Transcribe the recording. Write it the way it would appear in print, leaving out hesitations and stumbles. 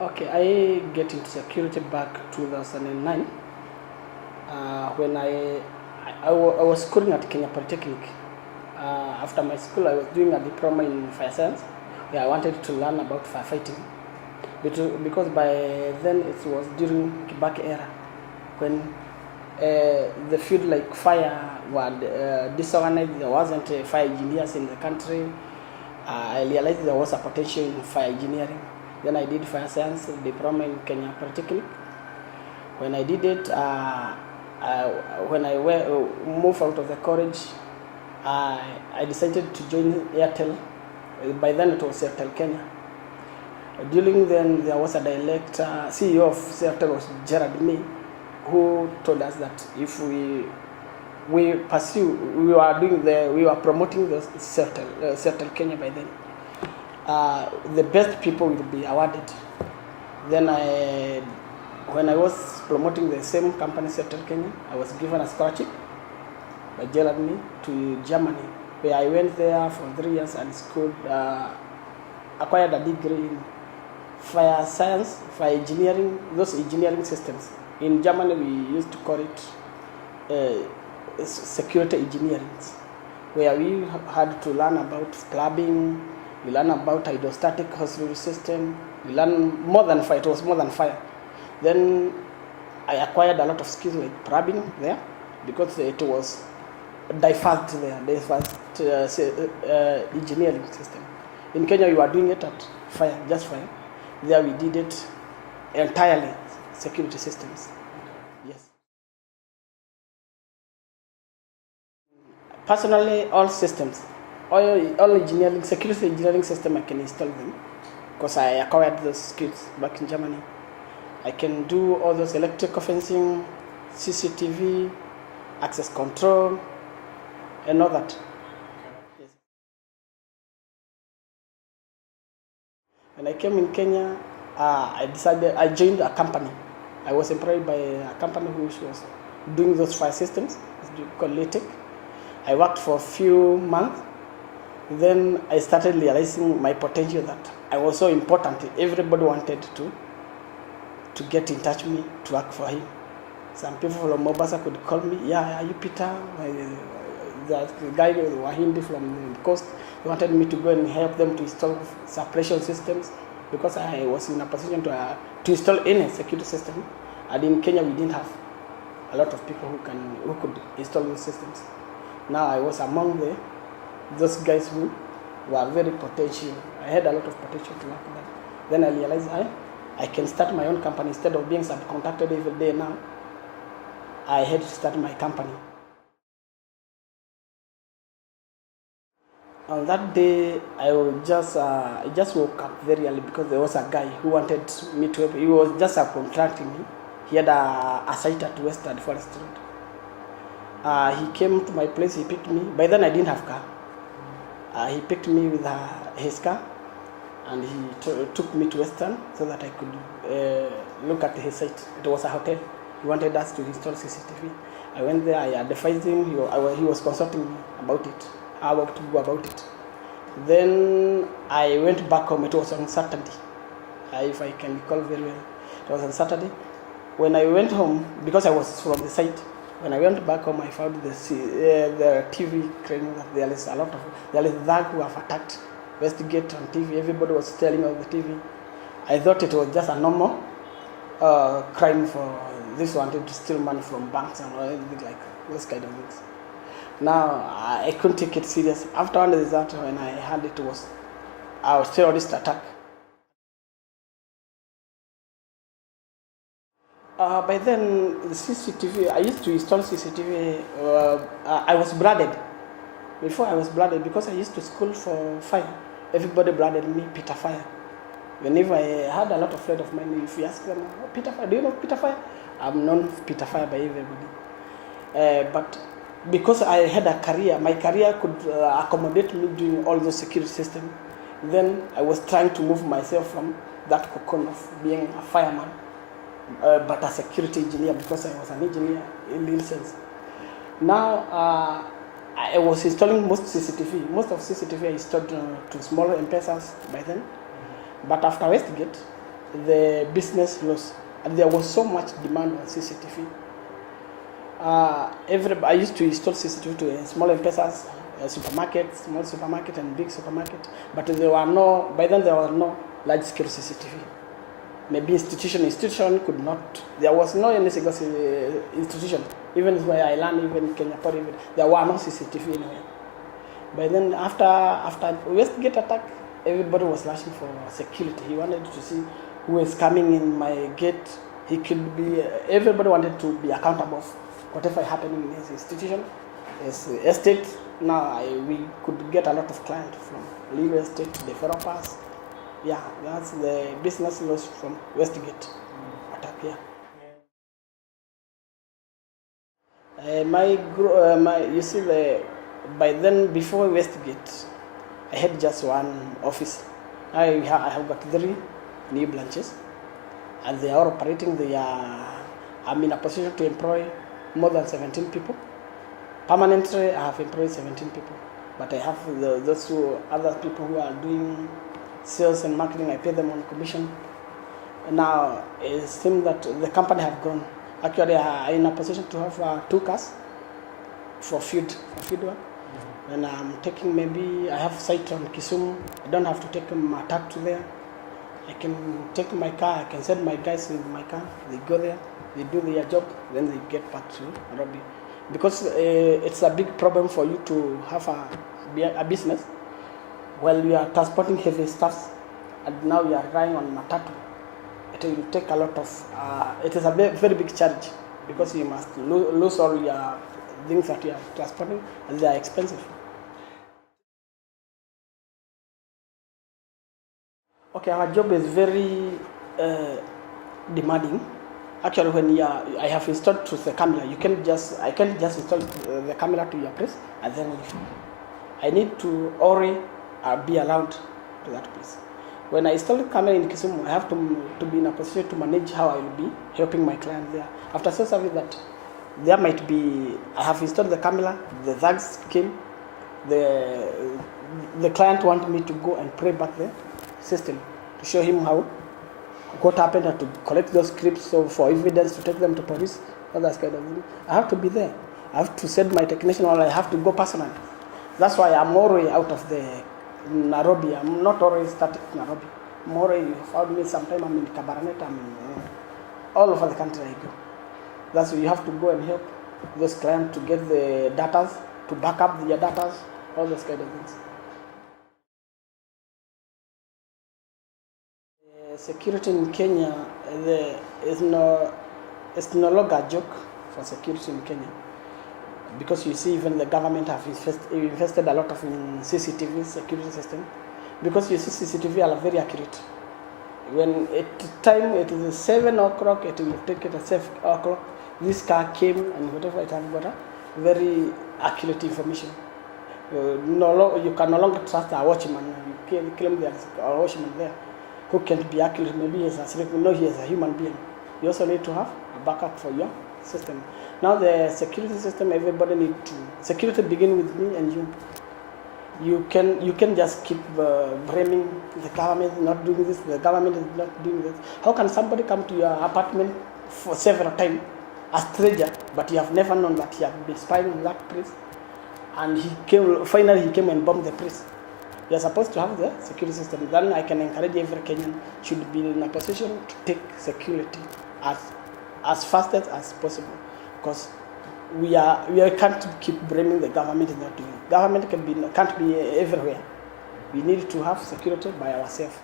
Okay, I get into security back 2009 when I was schooling at Kenya Polytechnic. After my school, I was doing a diploma in fire science. Yeah, I wanted to learn about firefighting because by then it was during Kibaki era when the field like fire were disorganized. There wasn't fire engineers in the country. I realized there was a potential in fire engineering. Then I did fire science diploma in Kenya Polytechnic. When I did it, when I moved out of the college, I decided to join Airtel. By then it was Airtel Kenya. During then there was a director, CEO of Airtel was Gerard May, who told us that if we were promoting the Airtel Kenya by then. The best people will be awarded. Then when I was promoting the same company, Airtel Kenya, I was given a scholarship by Gerard May to Germany, where I went there for 3 years and schooled, acquired a degree in fire science, fire engineering, those engineering systems. In Germany, we used to call it security engineering, where we had to learn about plumbing, we learn about hydrostatic hose system, we learn more than fire, it was more than fire. Then I acquired a lot of skills like plumbing there, because it was diverse engineering system. In Kenya, we were doing it at fire, just fire. There we did it entirely security systems. Yes. Personally, all systems, all engineering, security engineering system, I can install them because I acquired those skills back in Germany. I can do all those electrical fencing, CCTV, access control, and all that. Yes. When I came in Kenya, I joined a company. I was employed by a company which was doing those fire systems, called LATEC. I worked for a few months. Then I started realizing my potential, that I was so important. Everybody wanted to get in touch with me to work for him. Some people from Mombasa could call me, yeah, are you Peter? The guy Wahindi from the coast, he wanted me to go and help them to install suppression systems, because I was in a position to install any security system. And in Kenya, we didn't have a lot of people who could install those systems. Now I was among those guys who were very potential. I had a lot of potential to work with them. Then I realized I can start my own company instead of being subcontracted every day. Now I had to start my company. On that day, I just woke up very early because there was a guy who wanted me to help. He was just subcontracting me. He had a site at Western Forest Road. He came to my place, he picked me. By then I didn't have car. He picked me with his car, and he took me to Western so that I could look at his site. It was a hotel. He wanted us to install CCTV. I went there, I advised him, he was consulting me about it, how to go about it. Then I went back home. It was on Saturday, if I can recall very well. It was on Saturday. When I went home, because I was from the site, when I went back home, I found the TV crane that there is that who have attacked Westgate on TV. Everybody was telling of the TV. I thought it was just a normal crime for this wanted to steal money from banks and anything like those kind of things. Now I couldn't take it serious. After that, when I heard it was a terrorist attack. By then, the CCTV, I used to install CCTV. I was blooded. Before I was blooded, because I used to school for fire. Everybody blooded me, Peter Fire. Whenever I had a lot of friends of mine, if you ask them, oh, Peter Fire, do you know Peter Fire? I'm known Peter Fire by everybody. But because I had a career, my career could accommodate me doing all those security systems. Then I was trying to move myself from that cocoon of being a fireman, but a security engineer, because I was an engineer in real sense. Now I was installing most CCTV. Most of CCTV I installed to smaller M-Pesas by then. But after Westgate, the business laws, and there was so much demand on CCTV. I used to install CCTV to small M-Pesas, small supermarket and big supermarket, but by then there were no large scale CCTV. Maybe institution could not, there was no any single institution, even where I learned, even Kenya Power, there were no CCTV anywhere. By then, after Westgate attack, everybody was rushing for security. He wanted to see who is coming in my gate. Everybody wanted to be accountable for whatever happening in his institution, his estate. Now we could get a lot of clients from real estate developers. Yeah, that's the business loss from Westgate attack. Yeah. You see, by then, before Westgate, I had just one office. I have got 3 new branches, and they are operating. I'm in a position to employ more than 17 people. Permanently, I have employed 17 people, but I have other people who are doing sales and marketing. I pay them on commission. Now it seems that the company have grown. Actually, I'm in a position to have 2 cars for field work. When I'm taking, maybe I have site on Kisumu, I don't have to take my taxi there. I can take my car, I can send my guys with my car, they go there, they do their job, then they get back to Nairobi. Because it's a big problem for you to have a business while you are transporting heavy stuffs, and now you are relying on matatu. It will take a lot of, it is a very big charge, because you must lose all your things that you are transporting, and they are expensive. Okay, our job is very demanding. Actually, when I have installed to the camera, I can't just install the camera to your place and then leave. I need to already be allowed to that place. When I install the camera in Kisumu, I have to be in a position to manage how I will be helping my client there. After sales service, that there might be, I have installed the camera, the thugs came, the client wanted me to go and pray back the system to show him what happened, and to collect those scripts for evidence, to take them to police, all that kind of thing. I have to be there. I have to send my technician, or I have to go personally. That's why I'm already out of the Nairobi. I'm not always static in Nairobi. I'm already, you found me sometime, I'm in Kabarnet, I'm in all over the country I go. That's why you have to go and help those clients to get the data, to back up their data, all those kind of things. Security in Kenya, it's no longer a joke for security in Kenya, because you see, even the government have invested a lot in CCTV security system, because you see CCTV are very accurate. When it is 7 o'clock, it will take it at 7 o'clock. This car came, and whatever it has got, very accurate information. You can no longer trust a watchman. You claim there's a watchman there who can't be accurate. Maybe he is a human being. You also need to have a backup for your system. Now the security system, everybody need to. Security begin with me and you. You can just keep blaming the government not doing this. The government is not doing this. How can somebody come to your apartment for several times, a stranger, but you have never known that he had been spying on that place, and finally he came and bombed the place? You are supposed to have the security system. Then I can encourage every Kenyan should be in a position to take security as fast as possible, because we can't keep blaming the government is not doing it. Government can't be everywhere. We need to have security by ourselves.